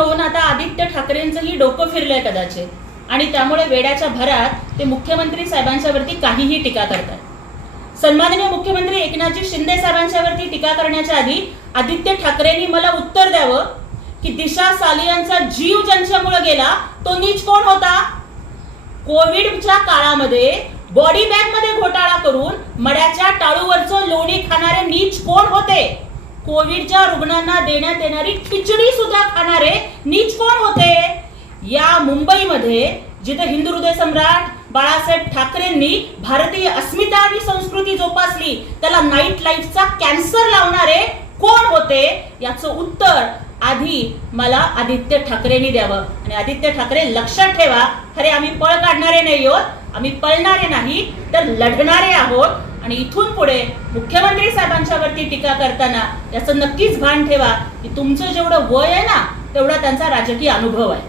पाहून आता आदित्य ठाकरेंचंही डोकं फिरलंय कदाचित. आणि त्यामुळे वेड्याच्या भरात ते मुख्यमंत्री साहेबांच्यावरती काहीही टीका करतात. सन्माननीय मुख्यमंत्री एकनाथजी शिंदे साहेबांच्यावरती टीका करण्याच्या आधी आदित्य ठाकरेंनी मला उत्तर द्यावं की दिशा सालियांचा जीव ज्यांच्यामुळे गेला तो नीच कोण होता? कोविडच्या काळामध्ये बॉडी बॅगमध्ये घोटाळा करून मड्याच्या टाळूवरचं लोणी खाणारे नीच कोण होते? कोविडच्या रुग्णांना देण्यात येणारी खिचडी सुद्धा खाणारे नीच कोण होते? या मुंबईमध्ये जिथे हिंदू हृदय सम्राट बाळासाहेब ठाकरेंनी भारतीय अस्मिता आणि संस्कृती जोपासली त्याला नाईट लाईफचा कॅन्सर लावणारे कोण होते? याचं उत्तर आधी मला आदित्य ठाकरेंनी द्यावं. आणि आदित्य ठाकरे लक्षात ठेवा खरे आम्ही पळ काढणारे नाही आहोत आम्ही पळणारे नाही तर लढणारे आहोत. आणि इथून पुढे मुख्यमंत्री साहेबांच्यावरती टीका करताना याचं नक्कीच भान ठेवा की तुमचं जेवढं वय आहे ना तेवढा त्यांचा राजकीय अनुभव आहे.